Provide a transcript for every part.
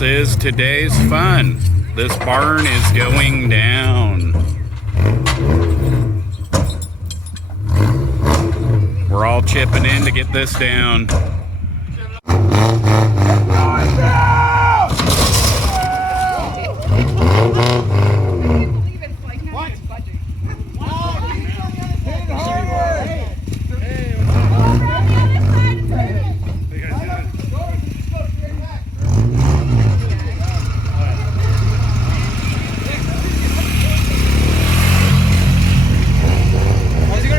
This is today's fun. This barn is going down. We're all chipping in to get this down.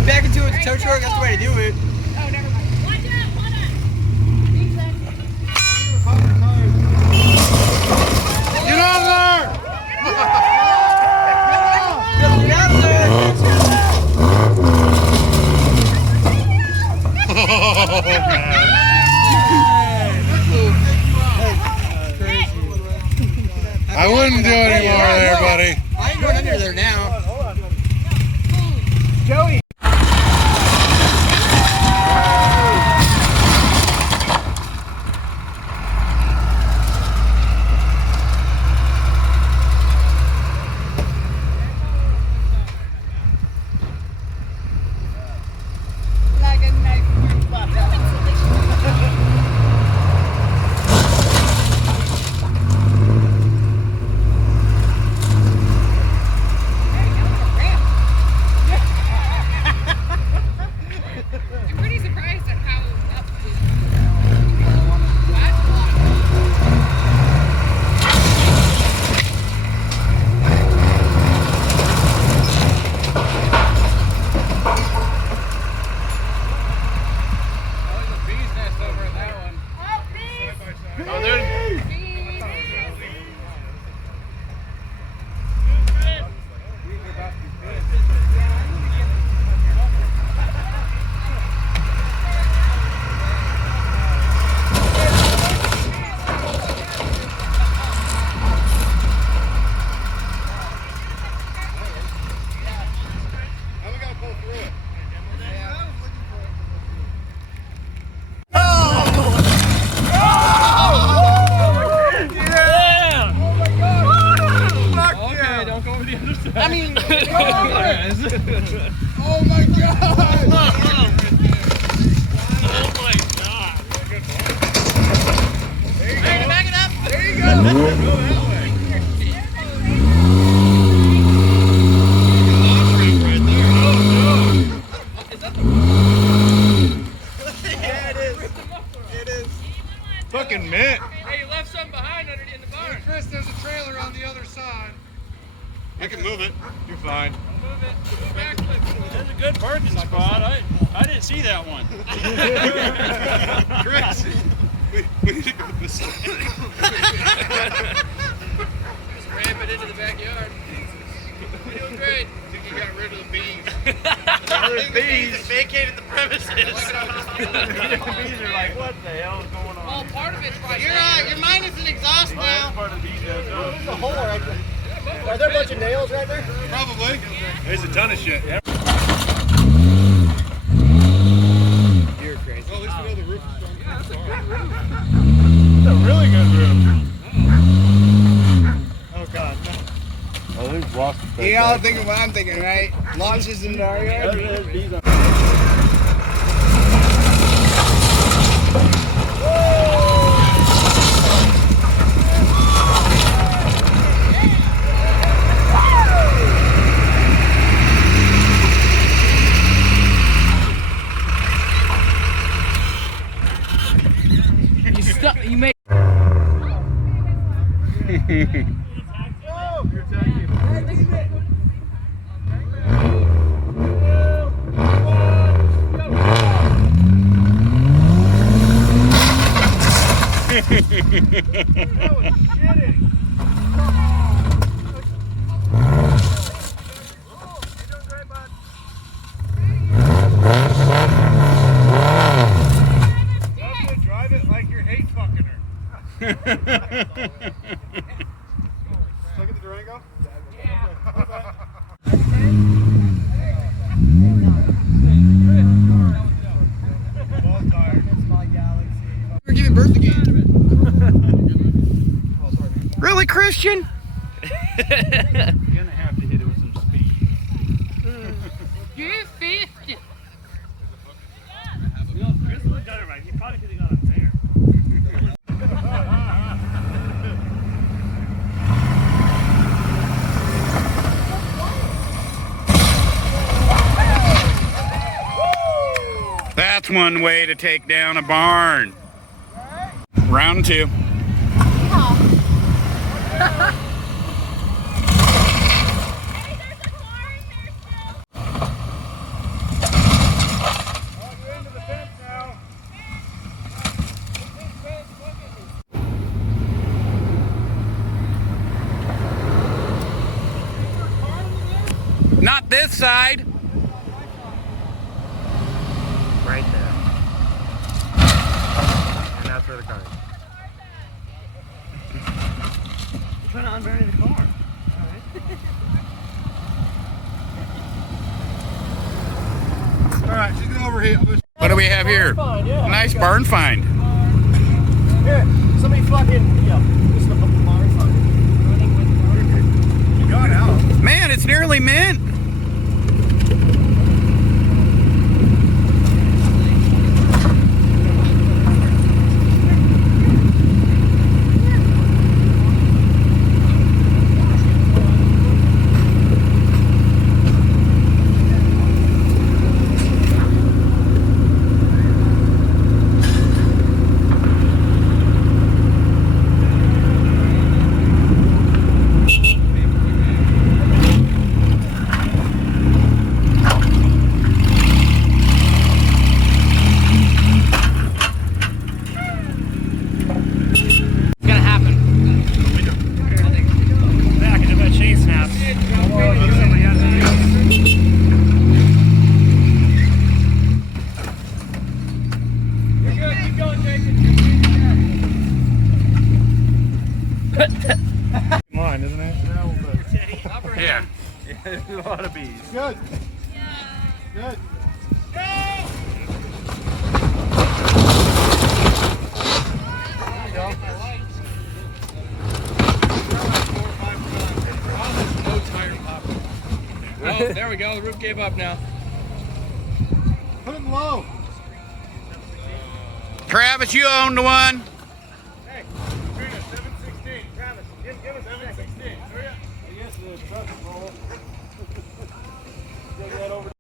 Back into it, tow truck, that's the way to do it. Oh, never mind. Watch out, watch out. Get out there! I wouldn't do any more there, buddy. I ain't going under there now. Joey. I mean, oh my God! Oh my God! hey, back it up! There you go! Go that way. Right there. Oh no! Is that the yeah, it is. It is. Fucking mint. Hey, you left something behind in the barn. Hey, Chris, there's a trailer on the other side. I can move it. You're fine. Move it. Move back. That's a good parking spot. I didn't see that one. Chris, we need to go this way. Just ramp it into the backyard. You're doing great. I think you got rid of the bees. There's bees. Vacated the premises. The bees are like, what the hell is going on? Well, part of it's right your mind is an exhaust now. Part of the bees does. There's a hole right there. Are there a bunch of nails right there? Probably. There's a ton of shit. You're crazy. Well, at least we know the roof is strong. Yeah, that's a good roof. It's a really good roof. Oh God. No. Oh, they've lost the Y'all thinking what I'm thinking, right? Launches in our yard. You made. Drive it like you're hate fucking her. Look at the Durango? Yeah. Ball tire. We're giving birth again. Really, Christian? You're gonna have to hit it with some speed. You're 50. You know, Chris would have done it right. He probably could have got up there. That's one way to take down a barn. Round 2. Not this side. Right there. And that's where the car is. You're trying to unbury the car. Alright, she's gonna overheat. What do we have here? Find, yeah. Nice barn find. Here, somebody fucking, yeah, this is the barn find. You got out. Man, it's nearly mint. Mine, isn't it? Yeah. There's a lot of bees. Good. Good. Oh, there we go. The roof gave up now. Put him low. Travis, you owned one.